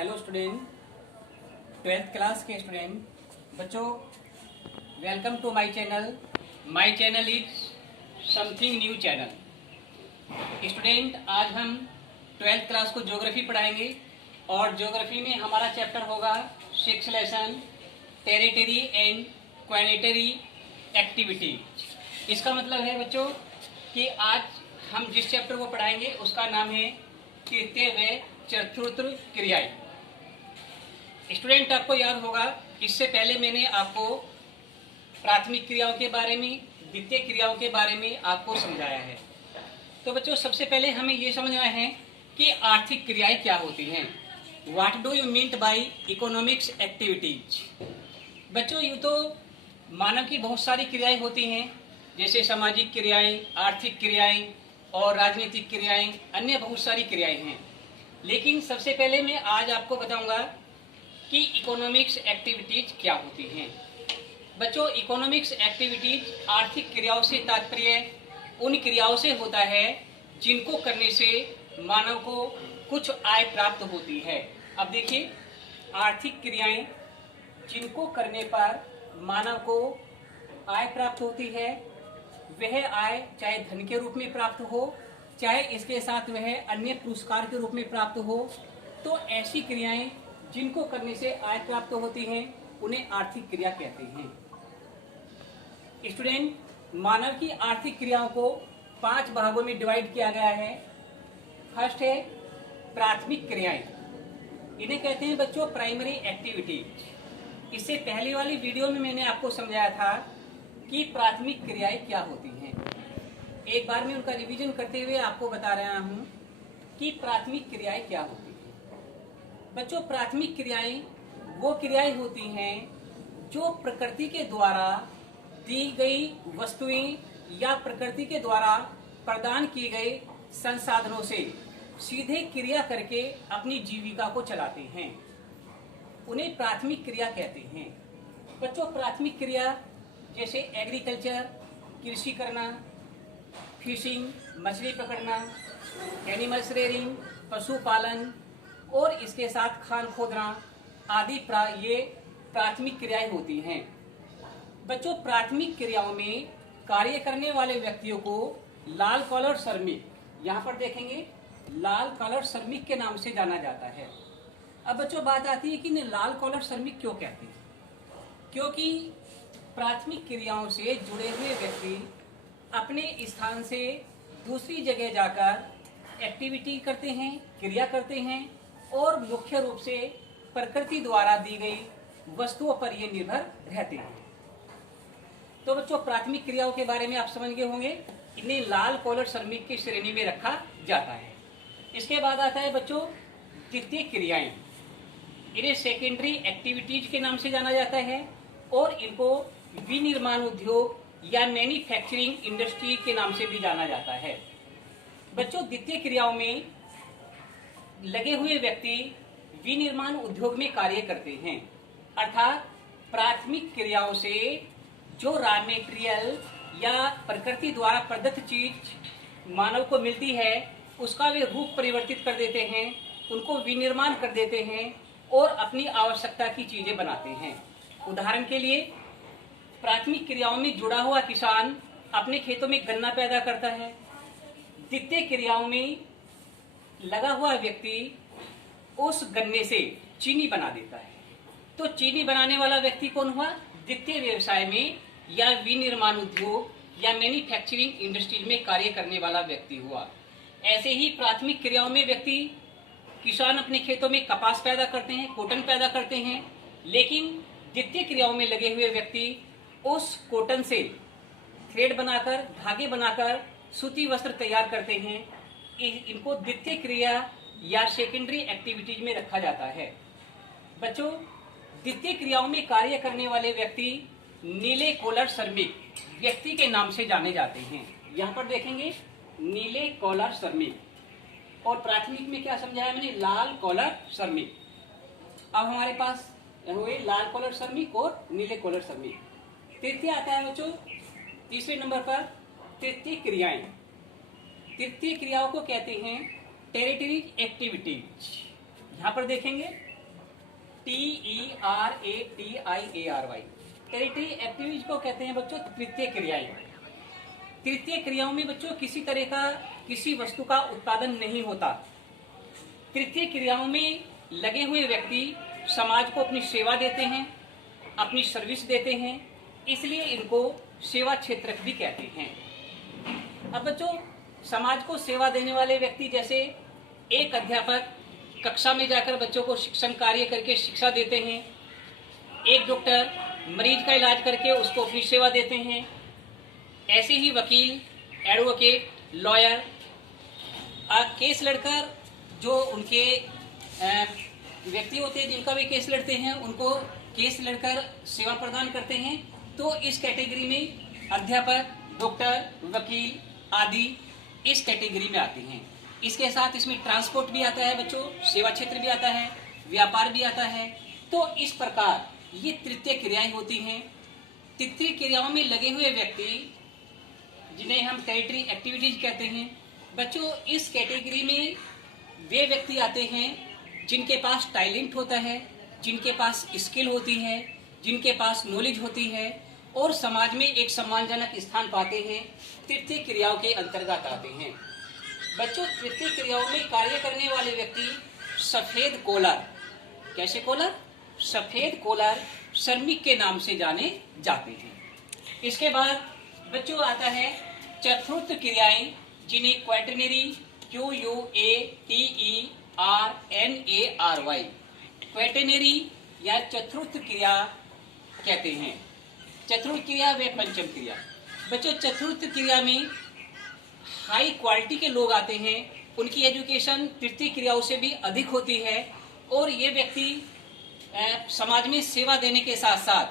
Hello student, 12th class के student बच्चों, welcome to my channel. My channel is something new channel. Student, आज हम 12th class को geography पढ़ाएंगे और ज्योग्राफी में हमारा चैप्टर होगा 6th लेसन टेरिटरी एंड क्वानिटरी एक्टिविटी। इसका मतलब है बच्चों कि आज हम जिस चैप्टर को पढ़ाएंगे उसका नाम है तृतीय व चतुर्थ क्रियाएं। स्टूडेंट, आपको याद होगा इससे पहले मैंने आपको प्राथमिक क्रियाओं के बारे में, द्वितीय क्रियाओं के बारे में आपको समझाया है। तो बच्चों, सबसे पहले हमें ये समझना है कि आर्थिक क्रियाएं क्या होती हैं। What do you mean by economics activities. बच्चों, यूँ तो मानव की बहुत सारी क्रियाएं होती हैं, जैसे सामाजिक क्रियाएं, आर्थिक क्रियाएं और राजनीतिक क्रियाएं, अन्य बहुत सारी क्रियाएं हैं। लेकिन सबसे पहले मैं आज आपको बताऊंगा कि इकोनॉमिक्स एक्टिविटीज क्या होती हैं। बच्चों, इकोनॉमिक्स एक्टिविटीज आर्थिक क्रियाओं से तात्पर्य उन क्रियाओं से होता है जिनको करने से मानव को कुछ आय प्राप्त होती है। अब देखिए, आर्थिक क्रियाएं जिनको करने पर मानव को आय प्राप्त होती है, वह आय चाहे धन के रूप में प्राप्त हो, चाहे इसके साथ वह अन्य पुरस्कार के रूप में प्राप्त हो। तो ऐसी क्रियाएं जिनको करने से आय प्राप्त होती हैं उन्हें आर्थिक क्रिया कहते हैं। स्टूडेंट, मानव की आर्थिक क्रियाओं को 5 भागों में डिवाइड किया गया है। फर्स्ट है प्राथमिक क्रियाएं। इन्हें कहते हैं बच्चों प्राइमरी एक्टिविटीज। इससे पहले वाली वीडियो में मैंने आपको समझाया था कि प्राथमिक क्रियाएं क्या होती हैं। एक बार मैं उनका रिवीजन करते हुए आपको बता रहा हूं कि प्राथमिक क्रियाएं क्या होती हैं। बच्चों, प्राथमिक क्रियाएं वो क्रियाएं होती हैं जो प्रकृति के द्वारा दी गई वस्तुएं या प्रकृति के द्वारा प्रदान किए गए संसाधनों से सीधे क्रिया करके अपनी जीविका को चलाते हैं। उन्हें प्राथमिक क्रिया कहते हैं। बच्चों, प्राथमिक क्रिया जैसे एग्रीकल्चर, कृषि करना, फिशिंग, मछली पकड़ना, एनिमल्स रेयरिंग, पशुपालन और इसके साथ खान खोदना आदि ये प्राथमिक क्रियाएं होती हैं। बच्चों, प्राथमिक क्रियाओं में कार्य करने वाले व्यक्तियों को लाल कॉलर श्रमिक, यहाँ पर देखेंगे लाल कॉलर श्रमिक के नाम से जाना जाता है। अब बच्चों, बात आती है कि इन्हें लाल कॉलर श्रमिक क्यों कहते हैं। क्योंकि प्राथमिक क्रियाओं से जुड़े हुए व्यक्ति अपने स्थान से दूसरी जगह जाकर एक्टिविटी करते हैं, क्रिया करते हैं और मुख्य रूप से प्रकृति द्वारा दी गई वस्तुओं पर ये निर्भर रहते हैं। तो बच्चों, प्राथमिक क्रियाओं के बारे में आप समझ गए होंगे। इन्हें लाल कॉलर श्रमिक की श्रेणी में रखा जाता है। इसके बाद आता है बच्चों द्वितीय क्रियाएं। इन्हें सेकेंडरी एक्टिविटीज के नाम से जाना जाता है और इनको विनिर्माण उद्योग या मैन्युफैक्चरिंग इंडस्ट्री के नाम से भी जाना जाता है। बच्चों, द्वितीय क्रियाओं में लगे हुए व्यक्ति विनिर्माण उद्योग में कार्य करते हैं, अर्थात प्राथमिक क्रियाओं से जो रॉ मेटेरियल या प्रकृति द्वारा प्रदत्त चीज मानव को मिलती है उसका वे रूप परिवर्तित कर देते हैं, उनको विनिर्माण कर देते हैं और अपनी आवश्यकता की चीजें बनाते हैं। उदाहरण के लिए, प्राथमिक क्रियाओं में जुड़ा हुआ किसान अपने खेतों में गन्ना पैदा करता है। द्वितीय क्रियाओं में लगा हुआ व्यक्ति उस गन्ने से चीनी बना देता है। तो चीनी बनाने वाला व्यक्ति कौन हुआ? द्वितीय व्यवसाय में या विनिर्माण उद्योग या मैन्युफैक्चरिंग इंडस्ट्री में कार्य करने वाला व्यक्ति हुआ। ऐसे ही प्राथमिक क्रियाओं में व्यक्ति, किसान अपने खेतों में कपास पैदा करते हैं, कॉटन पैदा करते हैं, लेकिन द्वितीय क्रियाओं में लगे हुए व्यक्ति उस कॉटन से थ्रेड बनाकर, धागे बनाकर सूती वस्त्र तैयार करते हैं। इनको द्वितीय क्रिया या सेकेंडरी एक्टिविटीज में रखा जाता है। बच्चों, द्वितीय क्रियाओं में कार्य करने वाले व्यक्ति नीले कॉलर श्रमिक व्यक्ति के नाम से जाने जाते हैं। यहाँ पर देखेंगे नीले कॉलर श्रमिक। और प्राथमिक में क्या समझाया मैंने? लाल कॉलर श्रमिक। अब हमारे पास हुए लाल कॉलर श्रमिक और नीले कॉलर श्रमिक। तृतीय आता है बच्चों तीसरे नंबर पर तृतीय क्रियाएं। तृतीय क्रियाओं को कहते हैं टेरिटरी एक्टिविटीज। यहाँ पर देखेंगे TERATIARY। टेरिटरी एक्टिविटीज को कहते हैं बच्चों तृतीय क्रियाएं। तृतीय क्रियाओं में बच्चों किसी तरह का किसी वस्तु का उत्पादन नहीं होता। तृतीय क्रियाओं में लगे हुए व्यक्ति समाज को अपनी सेवा देते हैं, अपनी सर्विस देते हैं, इसलिए इनको सेवा क्षेत्र भी कहते हैं। अब बच्चों समाज को सेवा देने वाले व्यक्ति जैसे एक अध्यापक कक्षा में जाकर बच्चों को शिक्षण कार्य करके शिक्षा देते हैं, एक डॉक्टर मरीज का इलाज करके उसको अपनी सेवा देते हैं, ऐसे ही वकील, एडवोकेट, लॉयर केस लड़कर जो उनके व्यक्ति होते हैं जिनका भी केस लड़ते हैं उनको केस लड़कर सेवा प्रदान करते हैं। तो इस कैटेगरी में अध्यापक, डॉक्टर, वकील आदि इस कैटेगरी में आते हैं। इसके साथ इसमें ट्रांसपोर्ट भी आता है बच्चों, सेवा क्षेत्र भी आता है, व्यापार भी आता है। तो इस प्रकार ये तृतीय क्रियाएं होती हैं। तृतीय क्रियाओं में लगे हुए व्यक्ति जिन्हें हम टेरिटरी एक्टिविटीज कहते हैं बच्चों, इस कैटेगरी में वे व्यक्ति आते हैं जिनके पास टैलेंट होता है, जिनके पास स्किल होती है, जिनके पास नॉलेज होती है और समाज में एक सम्मानजनक स्थान पाते हैं, तृतीय क्रियाओं के अंतर्गत आते हैं। बच्चों तृतीय क्रियाओं में कार्य करने वाले व्यक्ति सफेद कॉलर, कैसे कॉलर? सफेद कॉलर श्रमिक के नाम से जाने जाते हैं। इसके बाद बच्चों आता है चतुर्थ क्रियाएं जिन्हें क्वैटरनरी QUATERNARY क्वैटरनरी या चतुर्थ क्रिया कहते हैं। चतुर्थ क्रिया व पंचम क्रिया। बच्चों चतुर्थ क्रिया में हाई क्वालिटी के लोग आते हैं, उनकी एजुकेशन तृतीय क्रियाओं से भी अधिक होती है और ये व्यक्ति समाज में सेवा देने के साथ साथ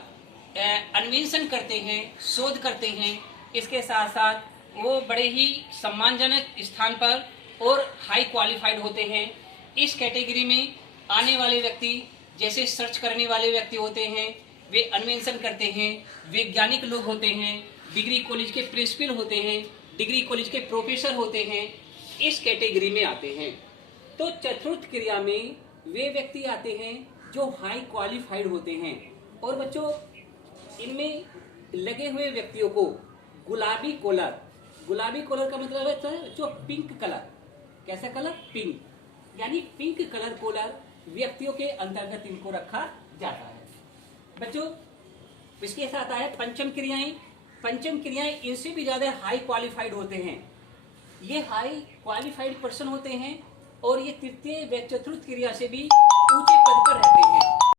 अन्वेषण करते हैं, शोध करते हैं। इसके साथ साथ वो बड़े ही सम्मानजनक स्थान पर और हाई क्वालिफाइड होते हैं। इस कैटेगरी में आने वाले व्यक्ति जैसे सर्च करने वाले व्यक्ति होते हैं, वे अन्वेषण करते हैं, वैज्ञानिक लोग होते हैं, डिग्री कॉलेज के प्रिंसिपल होते हैं, डिग्री कॉलेज के प्रोफेसर होते हैं, इस कैटेगरी में आते हैं। तो चतुर्थ क्रिया में वे व्यक्ति आते हैं जो हाई क्वालिफाइड होते हैं। और बच्चों इनमें लगे हुए व्यक्तियों को गुलाबी कॉलर, गुलाबी कॉलर का मतलब है बच्चों पिंक कलर, कैसा कलर? पिंक, यानी पिंक कलर कॉलर व्यक्तियों के अंतर्गत इनको रखा जाता है। बच्चों इसके साथ आए पंचम क्रियाएं। पंचम क्रियाएं इनसे भी ज्यादा हाई क्वालिफाइड होते हैं। ये हाई क्वालिफाइड पर्सन होते हैं और ये तृतीय व चतुर्थ क्रिया से भी ऊंचे पद पर